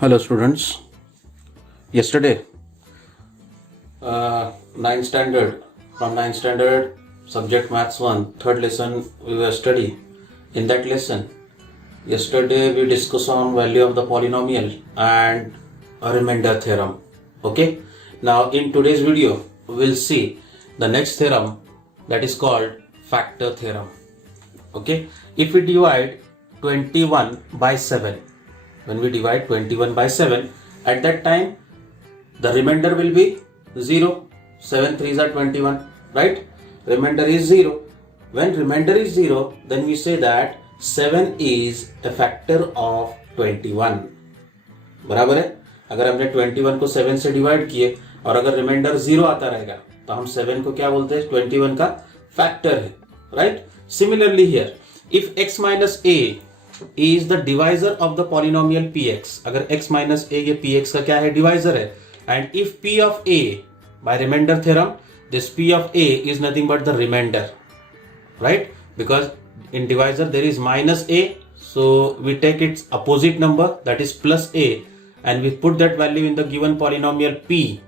Hello students. Yesterday, 9th standard, from 9th standard, subject maths 1, third lesson we were study. In that lesson, yesterday we discussed on value of the polynomial and a remainder theorem. Okay. Now in today's video, we will see the next theorem, that is called factor theorem. Okay. If we divide 21 by 7, when we divide 21 by 7, at that time the remainder will be 0. 7 3s are 21, right? Remainder is 0. When remainder is 0, then we say that 7 is a factor of 21. बराबर है? अगर हमने 21 को 7 से divide किए और अगर reminder 0 आता रहेगा तो हम 7 को क्या बोलते हैं? 21 का फैक्टर है, right? Similarly here, if x minus a is the divisor of the polynomial px, अगर x minus a ये px का क्या है? डिवाइजर है. And if p of a, by remainder theorem, this p of a is nothing but the remainder, right? Because in divisor there is minus a, so we take its opposite number, that is plus a, and we put that value in the given polynomial p.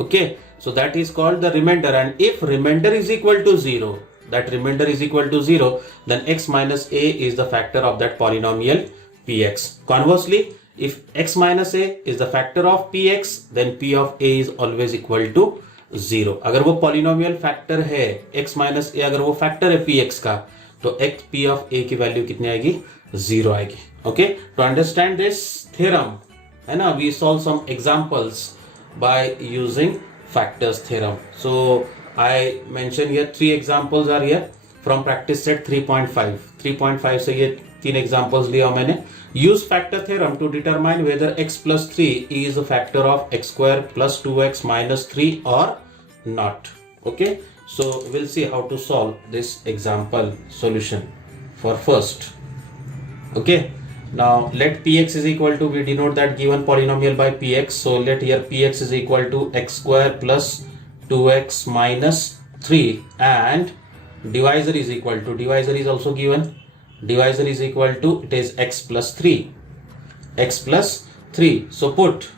Okay, so that is called the remainder. And if remainder is equal to 0, that remainder is equal to 0, then x minus a is the factor of that polynomial px. Conversely, if x minus a is the factor of px, then p of a is always equal to 0. अगर वो polynomial factor है x minus a, अगर वो factor है px का, तो x p of a की value कितनी आएगी? 0 आएगी. Okay, to understand this theorem, है ना, we solve some examples by using factors theorem. So I mentioned here 3 examples are here from practice set 3.5. 3.5 से ये 3 examples लिया मैंने. Use factor theorem to determine whether x plus 3 is a factor of x square plus 2x minus 3 or not. Okay, so we'll see how to solve this example solution for first. Okay, now let px is equal to, we denote that given polynomial by px, so let here px is equal to x square plus 2x minus 3, and divisor is equal to, divisor is also given, divisor is equal to, it is x plus 3, x plus 3. So put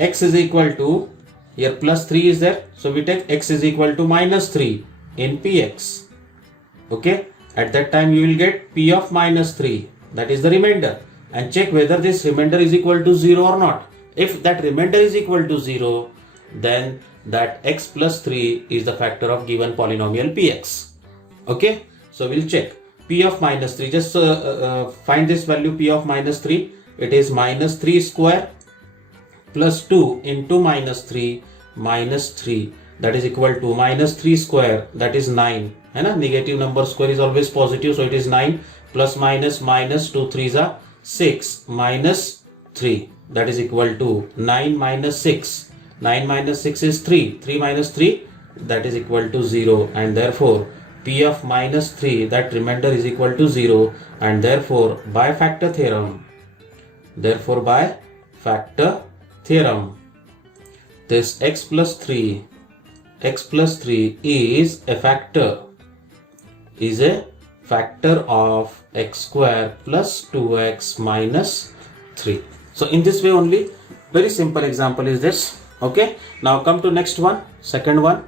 x is equal to, here plus 3 is there, so we take x is equal to minus 3 in px. Okay, at that time you will get p of minus 3, that is the remainder, and check whether this remainder is equal to 0 or not. If that remainder is equal to 0, then that x plus 3 is the factor of given polynomial px. Okay, so we'll check p of minus 3. Just find this value p of minus 3. It is minus 3 square plus 2 into minus 3 minus 3, that is equal to minus 3 square, that is 9. है ना, negative number square is always positive, so it is 9 plus minus minus 2 3s are 6 minus 3, that is equal to 9 minus 6. 9 minus 6 is 3. 3 minus 3, that is equal to 0, and therefore p of minus 3, that remainder is equal to 0, and therefore by factor theorem, this x plus 3 is a factor of x square plus 2x minus 3. So in this way only, very simple example is this. Okay, now come to next one, second one.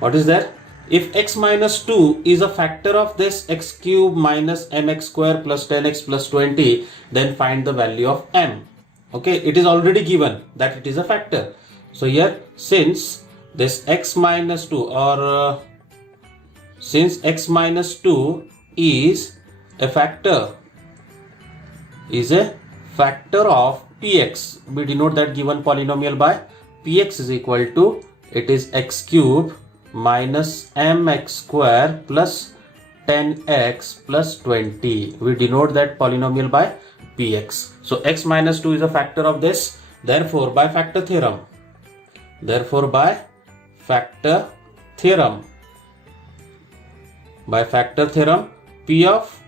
What is there? If x minus 2 is a factor of this x cube minus mx square plus 10x plus 20, then find the value of m. Okay, it is already given that it is a factor. So here, since this x minus 2 or since x minus 2 is a factor of px, we denote that given polynomial by px is equal to, it is x cube minus mx square plus 10x plus 20. We denote that polynomial by px. So x minus 2 is a factor of this. Therefore by factor theorem, p of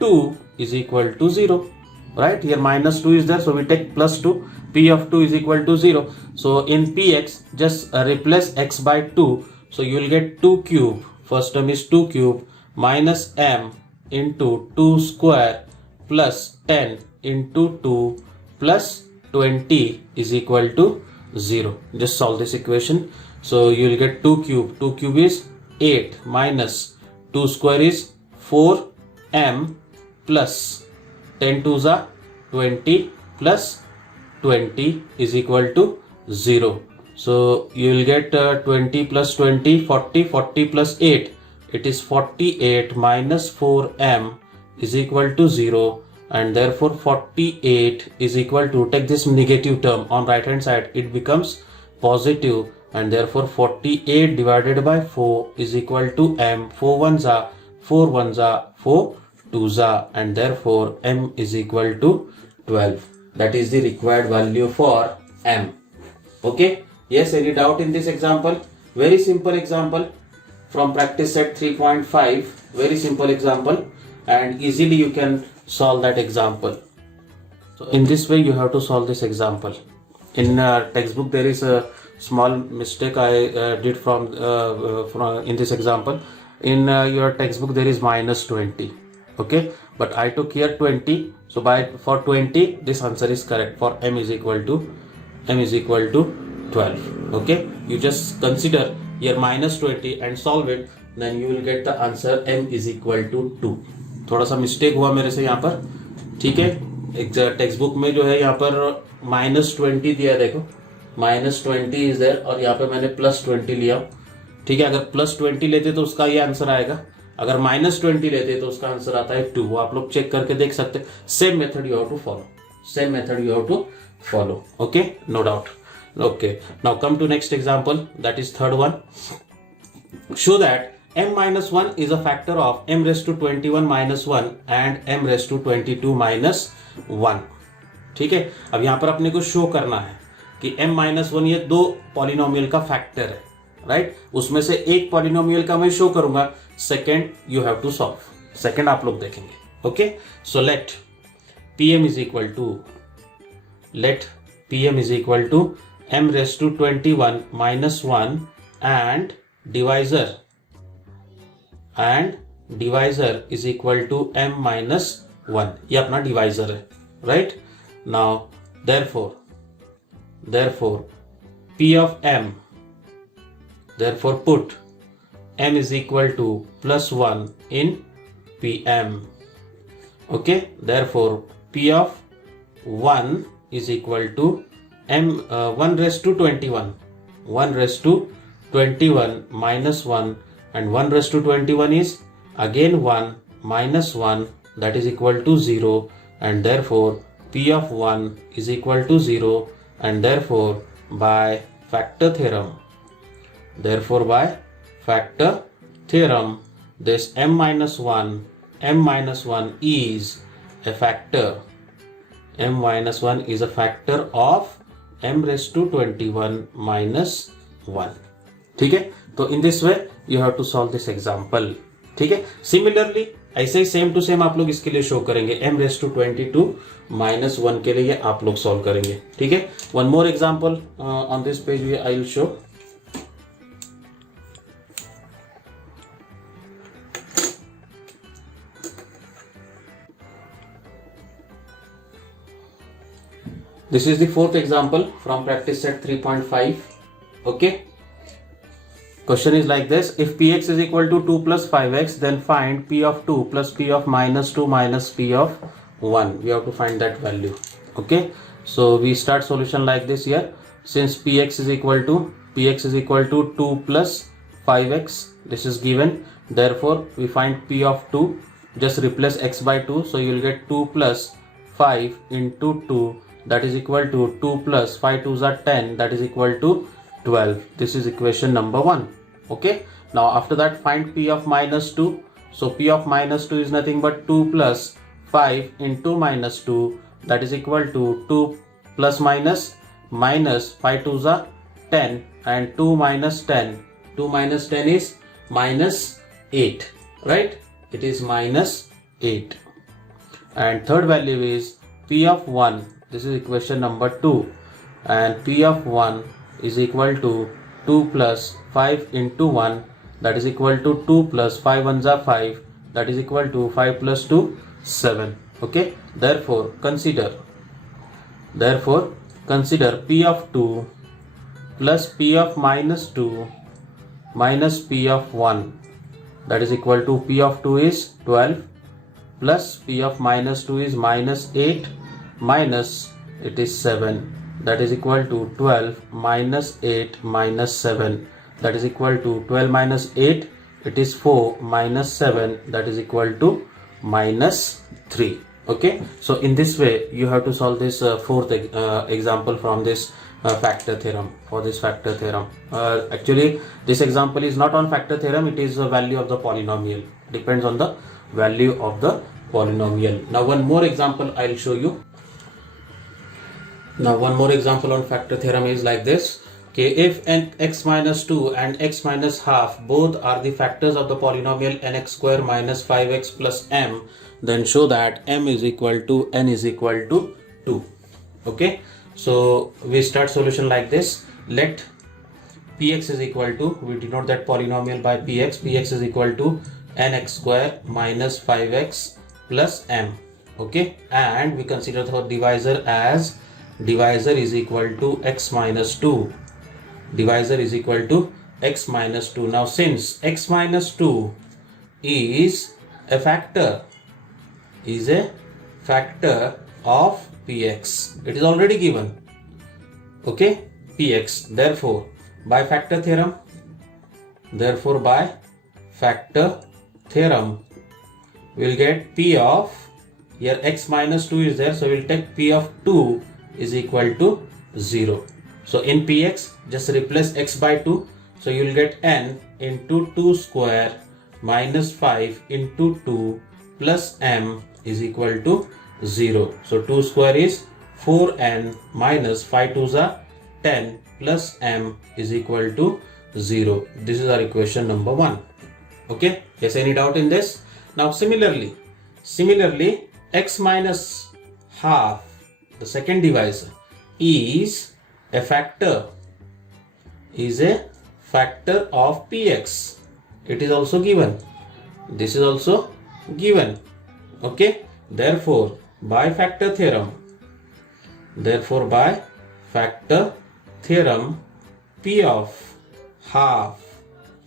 2 is equal to 0. Right, here minus 2 is there, so we take plus 2. P of 2 is equal to 0. So in px, just replace x by 2. So you will get 2 cube. First term is 2 cube minus m into 2 square plus 10 into 2 plus 20 is equal to 0. Just solve this equation. So you will get 2 cube. 2 cube is 8 minus 2 square is 4m plus 10 twos are 20 plus 20 is equal to 0. So you will get 20 plus 20, 40, 40 plus 8. It is 48 minus 4m is equal to 0, and therefore 48 is equal to, take this negative term on right hand side, it becomes positive, and therefore 48 divided by 4 is equal to m. 4 ones are 4 ones are 4 twos are, and therefore m is equal to 12. That is the required value for m. Okay. Yes, any doubt in this example? Very simple example from practice set 3.5. Very simple example, and easily you can solve that example. So in this way you have to solve this example. In textbook there is a small mistake I did from in this example. In your textbook there is minus 20. Okay, but I took here 20. So for 20 this answer is correct. For m is equal to 12. Okay, you just consider here minus 20 and solve it, then you will get the answer m is equal to 2. थोड़ा सा mistake हुआ मेरे से यहाँ पर, ठीक है. एक टेक्स्ट बुक में जो है यहाँ पर minus 20 दिया, देखो minus 20 इज देयर, और यहाँ पे मैंने plus 20 लिया. ठीक है, अगर plus 20 लेते तो उसका ये आंसर आएगा, अगर minus 20 लेते तो उसका आंसर आता है 2. वो आप लोग चेक करके देख सकते. Same method you have to follow. Okay, no doubt. Okay, now come to next example, that is third one. Show that m minus 1 is a factor of m raised to 21 minus 1 and m raised to 22 minus 1. ठीक है, अब यहाँ पर अपने को show करना है कि m minus 1 ये दो पॉलिनोमियल का फैक्टर है, राइट. उसमें से एक पॉलिनोमियल का मैं शो करूंगा, second you have to solve. Second आप लोग देखेंगे. Okay, so let pm is equal to m raised to 21 minus 1 and divisor is equal to m minus 1. ये अपना divisor है, right. Now therefore p of m, therefore put m is equal to plus 1 in pm. Okay, therefore p of 1 is equal to m 1 raised to 21 minus 1, and 1 raised to 21 is again 1 minus 1, that is equal to 0, and therefore p of 1 is equal to 0, and therefore by factor theorem this m minus 1 is a factor. m minus 1 is a factor of m raised to 21 minus 1. ठीक है, तो in this way you have to solve this example. ठीक है, similarly ऐसे ही same to same आप लोग इसके लिए शो करेंगे. m raised to 22 minus 1 के लिए आप लोग सॉल्व करेंगे. ठीक है, one more example on this page I will show. This is the fourth example from practice set 3.5. Okay. Question is like this. If px is equal to 2 plus 5x, then find p of 2 plus p of minus 2 minus p of 1. We have to find that value. Okay. So we start solution like this here. Since px is equal to 2 plus 5x. This is given. Therefore, we find p of 2. Just replace x by 2. So you will get 2 plus 5 into 2. That is equal to 2 plus 5 2s are 10, that is equal to 12. This is equation number 1. Okay, now after that find p of minus 2. So p of minus 2 is nothing but 2 plus 5 into minus 2, that is equal to 2 plus minus 5 2s are 10, and 2 minus 10 is minus 8, right. It is minus 8. And third value is p of 1. This is equation number 2, and p of 1 is equal to 2 plus 5 into 1, that is equal to 2 plus 5 ones are 5, that is equal to 5 plus 2 7. Okay, therefore consider Therefore consider p of 2 plus p of minus 2 minus p of 1, that is equal to p of 2 is 12 plus p of minus 2 is minus 8 minus it is 7, that is equal to 12 minus 8 minus 7, that is equal to 12 minus 8, it is 4 minus 7, that is equal to minus 3. Okay, so in this way you have to solve this fourth example from this factor theorem. For this factor theorem, actually this example is not on factor theorem, it is the value of the polynomial, depends on the value of the polynomial. Now one more example I'll show you. Now one more example on factor theorem is like this. Okay, if x minus 2 and x minus half both are the factors of the polynomial nx square minus 5x plus m, then show that m is equal to n is equal to 2. Okay, so we start solution like this. Let px is equal to, we denote that polynomial by px is equal to nx square minus 5x plus m. Okay, and we consider the divisor as divisor is equal to x minus 2. Divisor is equal to x minus 2. Now since x minus 2 is a factor of px, it is already given. Okay, px, therefore by factor theorem we'll get p of, here x minus 2 is there, so we'll take p of 2 is equal to 0. So in px just replace x by 2, so you will get n into 2 square minus 5 into 2 plus m is equal to 0. So 2 square is 4n minus 5 2s are 10 plus m is equal to 0. This is our equation number 1. Okay, yes, any doubt in this? Now similarly x minus half, the second divisor, is a factor of px. It is also given, this is also given. Okay, therefore by factor theorem p of half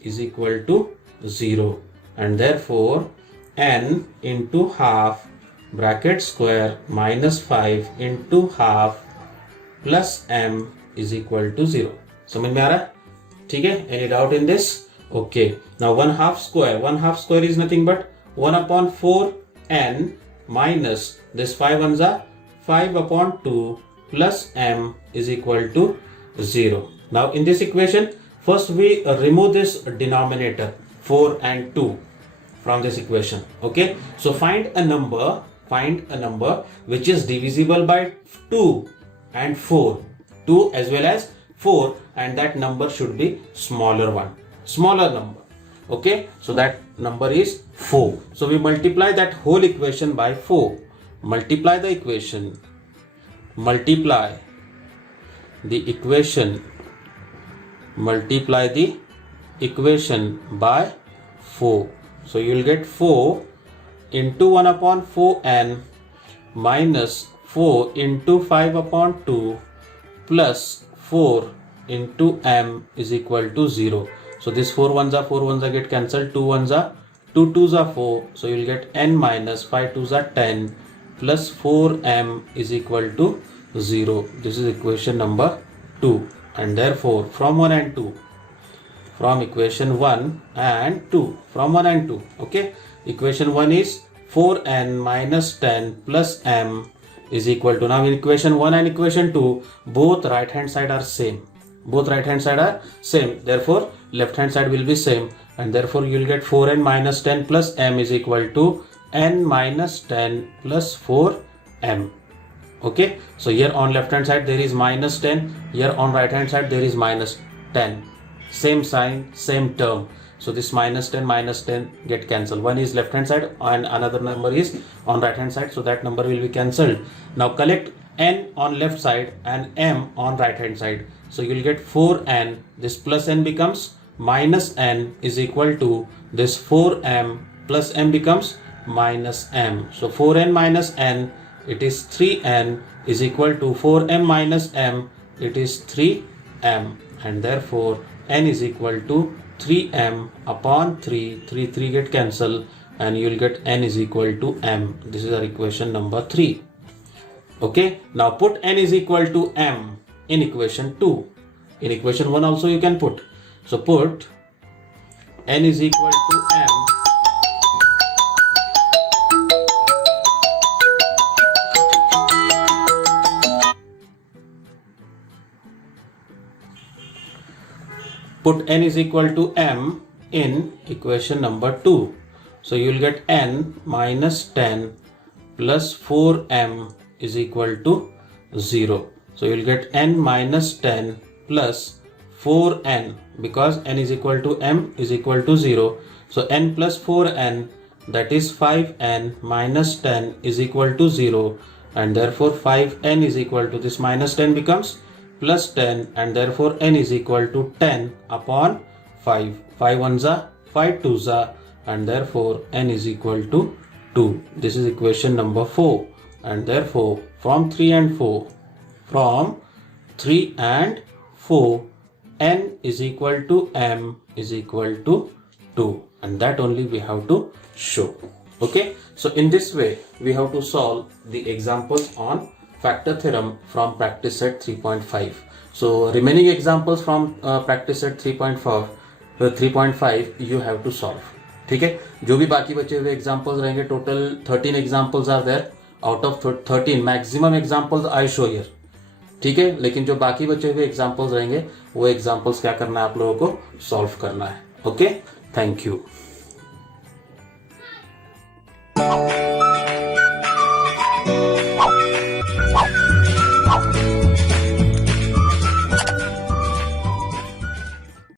is equal to 0, and therefore n into half bracket square minus 5 into half plus m is equal to 0. समझ में आ रहा है? ठीक है, any doubt in this? Okay, now 1 half square is nothing but 1 upon 4n minus this 5 ones are 5 upon 2 plus m is equal to 0. Now in this equation, first we remove this denominator 4 and 2 from this equation. Okay, so find a number which is divisible by 2 and 4, 2 as well as 4, and that number should be smaller number. Okay, so that number is 4. So we multiply that whole equation by 4. Multiply the equation by 4. So you will get 4 into 1 upon 4n minus 4 into 5 upon 2 plus 4 into m is equal to 0. So this 4 ones are get cancelled, 2 ones are 2 2s are 4, so you will get n minus 5 2s are 10 plus 4m is equal to 0. This is equation number 2, and therefore from 1 and 2, from equation 1 and 2, from 1 and 2, okay, equation 1 is 4n minus 10 plus m is equal to, now in equation 1 and equation 2 both right hand side are same, therefore left hand side will be same, and therefore you will get 4n minus 10 plus m is equal to n minus 10 plus 4m. Okay, so here on left hand side there is minus 10, here on right hand side there is minus 10, same sign, same term. So this minus 10 get cancelled. One is left hand side and another number is on right hand side, so that number will be cancelled. Now collect n on left side and m on right hand side. So you will get 4n, this plus n becomes minus n is equal to this 4m plus m becomes minus m. So 4n minus n, it is 3n is equal to 4m minus m, it is 3m, and therefore n is equal to 3m upon 3, 3 get cancel, and you will get n is equal to m. This is our equation number 3. Okay, now put n is equal to m in equation 2. In equation 1 also you can put. So put n is equal to m in equation number 2. So you will get n minus 10 plus 4m is equal to 0. So you will get n minus 10 plus 4n, because n is equal to m is equal to 0. So n plus 4n, that is 5n minus 10 is equal to 0, and therefore 5n is equal to, this minus 10 becomes plus 10, and therefore n is equal to 10 upon 5. 5 ones are 5 twos are, and therefore n is equal to 2. This is equation number 4, and therefore from 3 and 4, n is equal to m is equal to 2, and that only we have to show. Okay, so in this way we have to solve the examples on factor theorem from practice set 3.5. So remaining examples from practice set 3.5 you have to solve. ठीक है, जो भी बाकी बचे हुए examples रहेंगे, total 13 examples are there. Out of 13 maximum examples I show here. ठीक है, लेकिन जो बाकी बचे हुए एग्जाम्पल्स रहेंगे वो एग्जाम्पल्स क्या करना है, आप लोगों को सॉल्व करना है. Okay, thank you.